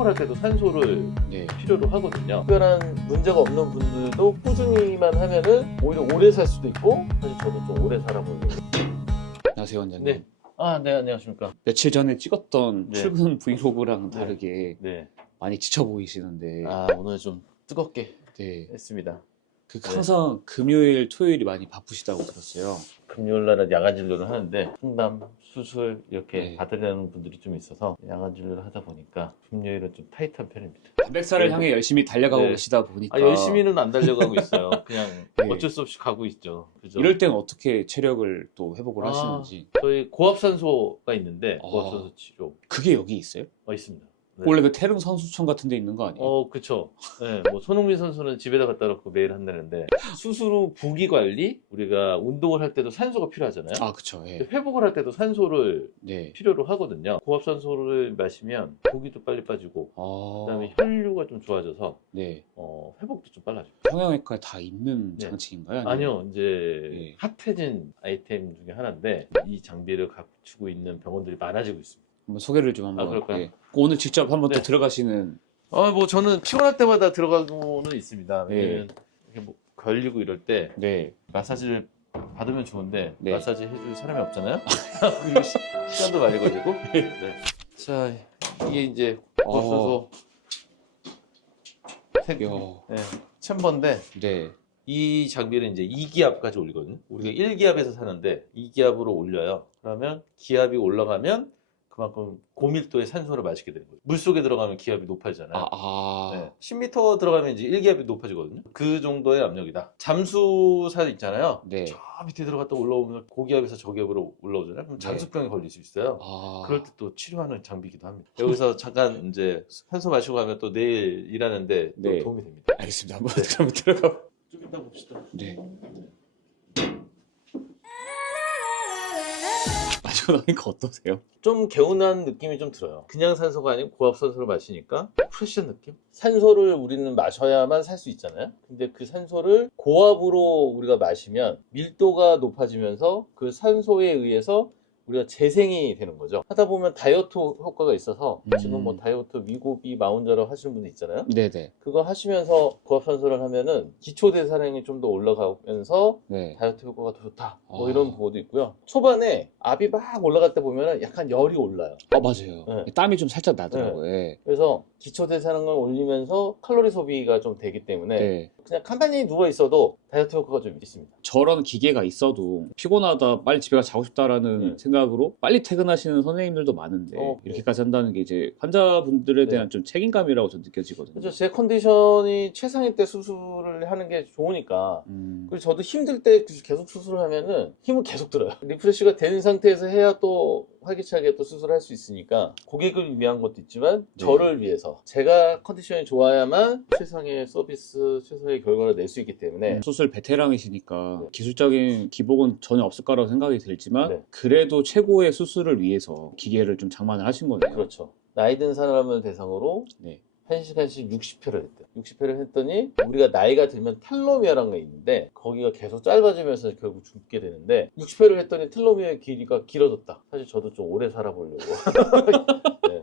회복을 할 때도 산소를 네. 필요로 하거든요. 특별한 문제가 없는 분들도 꾸준히만 하면은 오히려 오래 살 수도 있고, 사실 저도 좀 오래 살아보려고. 안녕하세요, 원장님. 네. 네, 안녕하십니까. 며칠 전에 찍었던 네. 출근 브이로그랑 다르게 네. 많이 지쳐 보이시는데. 오늘 좀 뜨겁게 네. 했습니다. 항상 금요일, 토요일이 많이 바쁘시다고 들었어요. 금요일 날은 야간 진료를 하는데 상담, 수술 이렇게 네. 받으려는 분들이 좀 있어서 야간 진료를 하다 보니까 금요일은 좀 타이트한 편입니다. 단백살을 네. 향해 열심히 달려가고 네. 계시다 보니까. 열심히는 안 달려가고 있어요. 그냥 네. 어쩔 수 없이 가고 있죠. 그죠? 이럴 때는 어떻게 체력을 또 회복을 하시는지. 저희 고압산소가 있는데 고압산소 치료 그게 여기 있어요? 있습니다. 네. 원래 그 태릉 선수촌 같은 데 있는 거 아니에요? 그쵸. 네, 뭐 손흥민 선수는 집에다 갖다 놓고 매일 한다는데 수술 후 부기 관리, 우리가 운동을 할 때도 산소가 필요하잖아요. 그쵸. 예. 회복을 할 때도 산소를 네. 필요로 하거든요. 고압산소를 마시면 부기도 빨리 빠지고 그다음에 혈류가 좀 좋아져서 네. 회복도 좀 빨라져요. 성형외과에 다 있는 네. 장치인가요? 아니요, 이제 네. 핫해진 아이템 중에 하나인데 이 장비를 갖추고 있는 병원들이 많아지고 있습니다. 한번 소개를 좀 한번. 그럴까요? 예. 오늘 직접 한번 네. 또 들어가시는. 뭐 저는 피곤할 때마다 들어가고는 있습니다. 네. 왜냐면 이렇게 뭐 걸리고 이럴 때 네. 마사지를 받으면 좋은데 네. 마사지 해줄 사람이 없잖아요. 그리고 시간도 많이 걸리고. 네. 자, 이게 이제 고압산소 챔버인데 네. 이 장비는 이제 2기압까지 올리거든요. 우리가 1기압에서 사는데 2기압으로 올려요. 그러면 기압이 올라가면 그만큼 고밀도의 산소를 마시게 되는 거예요. 물속에 들어가면 기압이 높아지잖아요. 네. 10m 들어가면 이제 1기압이 높아지거든요. 그 정도의 압력이다. 잠수살 있잖아요. 네. 저 밑에 들어갔다 올라오면 고기압에서 저기압으로 올라오잖아요. 그럼 잠수병에 걸릴 수 있어요. 그럴 때 또 치료하는 장비이기도 합니다. 여기서 잠깐 이제 산소 마시고 가면 또 내일 일하는데 또 네. 도움이 됩니다. 알겠습니다. 한번 들어가. 좀 이따 봅시다. 네. 마시고 나니까 어떠세요? 좀 개운한 느낌이 좀 들어요. 그냥 산소가 아니고 고압산소를 마시니까 프레시한 느낌? 산소를 우리는 마셔야만 살 수 있잖아요. 근데 그 산소를 고압으로 우리가 마시면 밀도가 높아지면서 그 산소에 의해서 우리가 재생이 되는 거죠. 하다 보면 다이어트 효과가 있어서 지금 뭐 다이어트 위고비 마운저러 하시는 분들 있잖아요. 네네. 그거 하시면서 고압산소를 하면은 기초대사량이 좀 더 올라가면서 네. 다이어트 효과가 더 좋다. 뭐 이런 보고도 있고요. 초반에 압이 막 올라갈 때 보면은 약간 열이 올라요. 맞아요. 네. 땀이 좀 살짝 나더라고요. 네. 그래서 기초대사량을 올리면서 칼로리 소비가 좀 되기 때문에 네. 그냥 가만히 누워 있어도 다이어트 효과가 좀 있습니다. 저런 기계가 있어도 피곤하다, 빨리 집에 가서 자고 싶다라는 생각으로 빨리 퇴근하시는 선생님들도 많은데 이렇게까지 한다는 게 이제 환자분들에 대한 좀 책임감이라고 좀 느껴지거든요. 그렇죠. 제 컨디션이 최상일 때 수술을 하는 게 좋으니까. 그리고 저도 힘들 때 계속 수술을 하면은 힘은 계속 들어요. 리프레시가 된 상태에서 해야 또 활기차게 또 수술할 수 있으니까 고객을 위한 것도 있지만 저를 위해서 제가 컨디션이 좋아야만 최상의 서비스, 최상의 결과를 낼 수 있기 때문에 수술 베테랑이시니까 기술적인 기복은 전혀 없을 거라고 생각이 들지만 그래도 최고의 수술을 위해서 기계를 좀 장만을 하신 거네요. 그렇죠. 나이 든 사람을 대상으로 1시간씩 60회를 했대요. 60회를 했더니 우리가 나이가 들면 텔로미어라는 게 있는데 거기가 계속 짧아지면서 결국 죽게 되는데 60회를 했더니 텔로미어의 길이가 길어졌다. 사실 저도 좀 오래 살아보려고.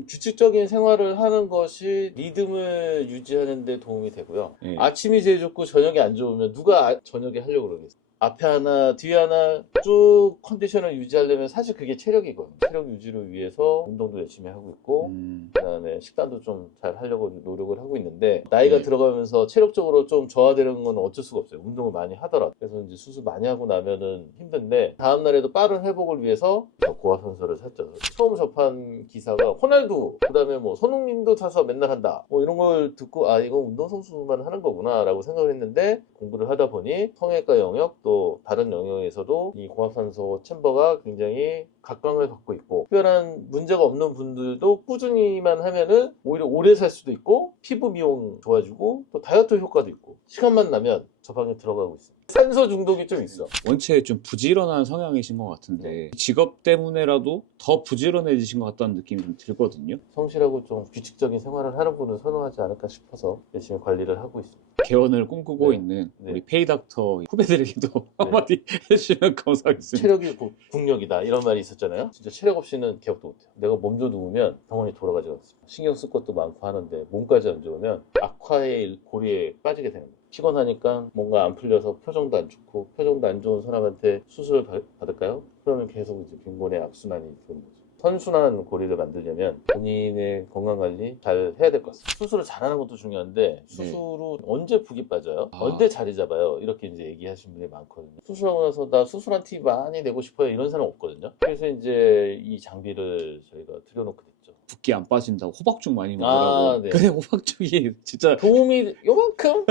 규칙적인 생활을 하는 것이 리듬을 유지하는 데 도움이 되고요. 아침이 제일 좋고 저녁이 안 좋으면 누가 저녁에 하려고 그러겠어요. 앞에 하나 뒤에 하나 쭉 컨디션을 유지하려면 사실 그게 체력이거든요. 체력 유지를 위해서 운동도 열심히 하고 있고 그다음에 식단도 좀 잘 하려고 노력을 하고 있는데 나이가 들어가면서 체력적으로 좀 저하되는 건 어쩔 수가 없어요. 운동을 많이 하더라도. 그래서 이제 수술 많이 하고 나면은 힘든데 다음날에도 빠른 회복을 위해서 고압산소를 샀죠. 처음 접한 기사가 호날두 그다음에 뭐 손흥민도 타서 맨날 한다 뭐 이런 걸 듣고 이건 운동선수만 하는 거구나 라고 생각을 했는데 공부를 하다 보니 성형외과 영역 또 다른 영역에서도 이 고압산소 챔버가 굉장히 각광을 받고 있고 특별한 문제가 없는 분들도 꾸준히만 하면은 오히려 오래 살 수도 있고 피부 미용 좋아지고 또 다이어트 효과도 있고 시간만 나면 저 방에 들어가고 있습니다. 산소 중독이 좀 있어. 원체 좀 부지런한 성향이신 것 같은데 직업 때문에라도 더 부지런해지신 것 같다는 느낌이 좀 들거든요. 성실하고 좀 규칙적인 생활을 하는 분을 선호하지 않을까 싶어서 열심히 관리를 하고 있습니다. 개원을 꿈꾸고 있는 우리 페이닥터 후배들에게도 한마디 해주시면 감사하겠습니다. 체력이 국력이다 이런 말이 있었죠. 다쳤잖아요. 진짜 체력 없이는 기억도 못해요. 내가 몸져 누우면 병원에 돌아가지 않습니다. 신경 쓸 것도 많고 하는데 몸까지 안 좋으면 악화의 고리에 빠지게 되는 거예요. 피곤하니까 뭔가 안 풀려서 표정도 안 좋고, 표정도 안 좋은 사람한테 수술을 받을까요? 그러면 계속 이제 빈곤의 악순환이 되는 거죠. 선순환 고리를 만들려면 본인의 건강관리 잘 해야 될 것 같습니다. 수술을 잘하는 것도 중요한데 수술 후 언제 붓기 빠져요? 언제 자리 잡아요? 이렇게 이제 얘기하시는 분이 많거든요. 수술하고 나서 나 수술한 티 많이 내고 싶어요 이런 사람 없거든요. 그래서 이제 이 장비를 저희가 들여놓게 됐죠. 붓기 안 빠진다고 호박죽 많이 먹으라고. 네. 근데 호박죽이 진짜 도움이 요만큼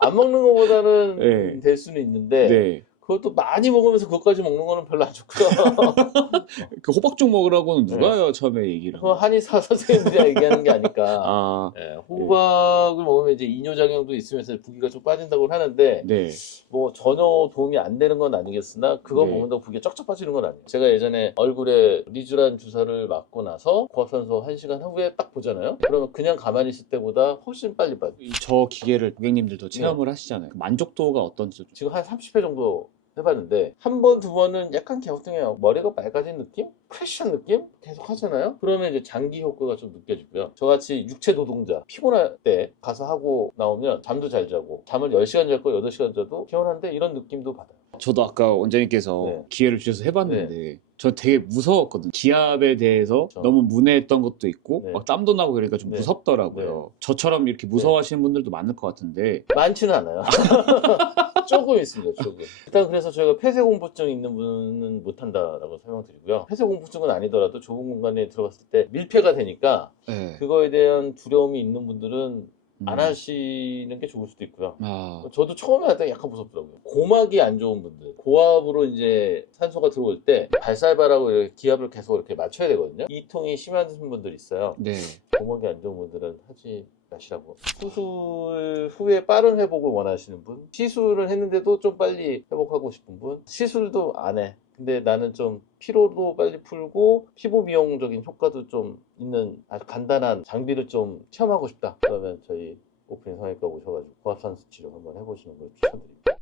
안 먹는 것보다는 네. 될 수는 있는데 네. 그것도 많이 먹으면서 그것까지 먹는 거는 별로 안 좋고요. 그 호박죽 먹으라고는 누가요 처음에 얘기를? 그거 한의사 선생님들이 얘기하는 게 아닐까. 아, 네, 호박을 먹으면 이제 이뇨작용도 있으면서 붓기가 좀 빠진다고 하는데 네. 뭐 전혀 도움이 안 되는 건 아니겠으나 그거 네. 먹는다고 붓기가 쩍쩍 빠지는 건 아니에요. 제가 예전에 얼굴에 리쥬란 주사를 맞고 나서 고압산소 1시간 후에 딱 보잖아요. 그러면 그냥 가만히 있을 때보다 훨씬 빨리 빠져요. 저 기계를 고객님들도 체험을 하시잖아요. 만족도가 어떤지 좀. 지금 한 30회 정도 해봤는데 한 번, 두 번은 약간 갸우뚱해요. 머리가 맑아진 느낌? 프레시한 느낌? 계속 하잖아요. 그러면 이제 장기 효과가 좀 느껴지고요. 저같이 육체 노동자 피곤할 때 가서 하고 나오면 잠도 잘 자고 잠을 10시간 잘 거 8시간 자도 개운한데 이런 느낌도 받아요. 저도 아까 원장님께서 네. 기회를 주셔서 해봤는데 저 되게 무서웠거든요. 기압에 대해서 그렇죠. 너무 문외했던 것도 있고 네. 막 땀도 나고 그러니까 좀 네. 무섭더라고요. 저처럼 이렇게 무서워하시는 분들도 많을 것 같은데 많지는 않아요. 조금 있습니다. 조금. 일단 그래서 저희가 폐쇄공포증 있는 분은 못한다라고 설명드리고요. 폐쇄공포증은 아니더라도 좁은 공간에 들어갔을 때 밀폐가 되니까 네. 그거에 대한 두려움이 있는 분들은 안 음. 하시는 게 좋을 수도 있고요. 아, 저도 처음에 할 때 약간 무섭더라고요. 고막이 안 좋은 분들, 고압으로 이제 산소가 들어올 때 발살바라고 이렇게 기압을 계속 이렇게 맞춰야 되거든요. 이통이 심한 분들 있어요. 네. 고막이 안 좋은 분들은 하지 마시라고. 수술 후에 빠른 회복을 원하시는 분, 시술을 했는데도 좀 빨리 회복하고 싶은 분, 시술도 안 해. 근데 나는 좀 피로도 빨리 풀고 피부 미용적인 효과도 좀 있는 아주 간단한 장비를 좀 체험하고 싶다. 그러면 저희 오프닝 성형외과 오셔가지고 고압산소 치료 한번 해보시는 걸 추천드립니다.